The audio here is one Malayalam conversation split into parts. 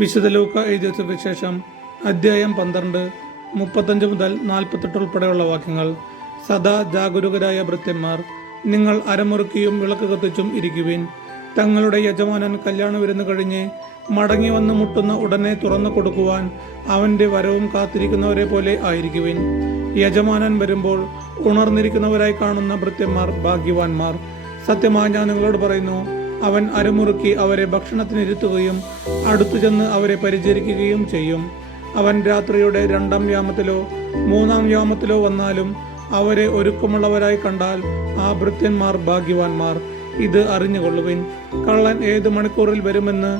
വിശുദ്ധ ലൂക്ക എഴുതിയ സുവിശേഷം അധ്യായം 12 35 മുതൽ 48 ഉൾപ്പെടെയുള്ള വാക്യങ്ങൾ. സദാ ജാഗരൂകരായ ഭൃത്യന്മാർ, നിങ്ങൾ അരമുറുക്കിയും വിളക്ക് കത്തിച്ചും ഇരിക്കുവിൻ. തങ്ങളുടെ യജമാനൻ കല്യാണ വിരുന്ന് കഴിഞ്ഞ് മടങ്ങി വന്ന് മുട്ടുന്ന ഉടനെ തുറന്നു കൊടുക്കുവാൻ അവന്റെ വരവും കാത്തിരിക്കുന്നവരെ പോലെ ആയിരിക്കുവിൻ. യജമാനൻ വരുമ്പോൾ ഉണർന്നിരിക്കുന്നവരായി കാണുന്ന ഭൃത്യന്മാർ ഭാഗ്യവാന്മാർ. സത്യമായി ഞാൻ നിങ്ങളോട് പറയുന്നു, അവൻ അരമുറുക്കി അവരെ ഭക്ഷണത്തിനിരുത്തുകയും അടുത്തു ചെന്ന് അവരെ പരിചരിക്കുകയും ചെയ്യും. അവൻ രാത്രിയുടെ 2-ാം യാമത്തിലോ 3-ാം യാമത്തിലോ വന്നാലും അവരെ ഒരുക്കമുള്ളവരായി കണ്ടാൽ ആ ഭൃത്യന്മാർ ഭാഗ്യവാന്മാർ. ഇത് അറിഞ്ഞുകൊള്ളുവിൻ. കള്ളൻ ഏത് മണിക്കൂറിൽ വരുമെന്ന്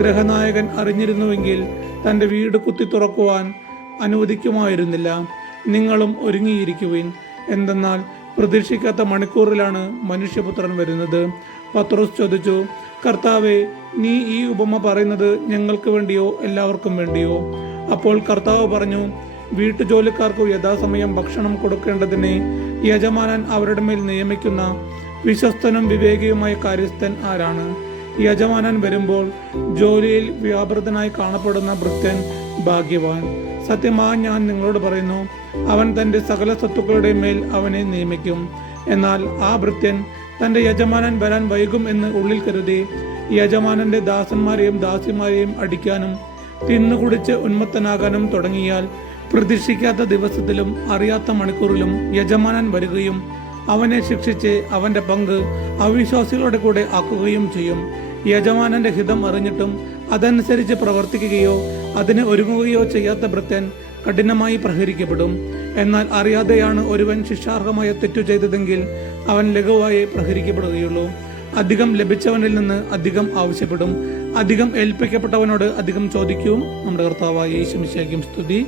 ഗൃഹനായകൻ അറിഞ്ഞിരുന്നുവെങ്കിൽ തൻ്റെ വീട് കുത്തി തുറക്കുവാൻ അനുവദിക്കുമായിരുന്നില്ല. നിങ്ങളും ഒരുങ്ങിയിരിക്കുവിൻ. എന്തെന്നാൽ പ്രതീക്ഷിക്കാത്ത മണിക്കൂറിലാണ് മനുഷ്യപുത്രൻ വരുന്നത്. പത്രോസ് ചോദിച്ചു, കർത്താവേ, നീ ഈ ഉപമ പറയുന്നത് ഞങ്ങൾക്ക് വേണ്ടിയോ എല്ലാവർക്കും വേണ്ടിയോ? അപ്പോൾ കർത്താവ് പറഞ്ഞു, വീട്ടുജോലിക്കാർക്ക് യഥാസമയം ഭക്ഷണം കൊടുക്കേണ്ടതിന് യജമാനൻ അവരുടെ മേൽ നിയമിക്കുന്ന വിശ്വസ്തനും വിവേകിയുമായ കാര്യസ്ഥൻ ആരാണ്? യജമാനൻ വരുമ്പോൾ ജോലിയിൽ വ്യാപൃതനായി കാണപ്പെടുന്ന ഭൃത്യൻ ഭാഗ്യവാൻ. സത്യമായി ഞാൻ നിങ്ങളോട് പറയുന്നു, അവൻ തൻ്റെ സകല സ്വത്തുക്കളുടെ മേൽ അവനെ നിയമിക്കും. എന്നാൽ ആ ഭൃത്യൻ തൻ്റെ യജമാനൻ വരാൻ വൈകും എന്ന് ഉള്ളിൽ കരുതി യജമാനന്റെ ദാസന്മാരെയും ദാസിമാരെയും അടിക്കാനും തിന്നുകുടിച്ച് ഉന്മത്തനാകാനും തുടങ്ങിയാൽ പ്രതീക്ഷിക്കാത്ത ദിവസത്തിലും അറിയാത്ത മണിക്കൂറിലും യജമാനൻ വരികയും അവനെ ശിക്ഷിച്ച് അവന്റെ പങ്ക് അവിശ്വാസികളുടെ കൂടെ ആക്കുകയും ചെയ്യും. യജമാനന്റെ ഹിതം അറിഞ്ഞിട്ടും അതനുസരിച്ച് പ്രവർത്തിക്കുകയോ അതിന് ഒരുങ്ങുകയോ ചെയ്യാത്ത ഭൃത്യൻ കഠിനമായി പ്രഹരിക്കപ്പെടും. എന്നാൽ അറിയാതെയാണ് ഒരുവൻ ശിക്ഷാർഹമായ തെറ്റു ചെയ്തതെങ്കിൽ അവൻ ലഘുവായി പ്രഹരിക്കപ്പെടുകയുള്ളൂ. അധികം ലഭിച്ചവനിൽ നിന്ന് അധികം ആവശ്യപ്പെടും. അധികം ഏൽപ്പിക്കപ്പെട്ടവനോട് അധികം ചോദിക്കും. നമ്മുടെ കർത്താവായ യേശു മിശിഹായ്ക്കും സ്തുതി.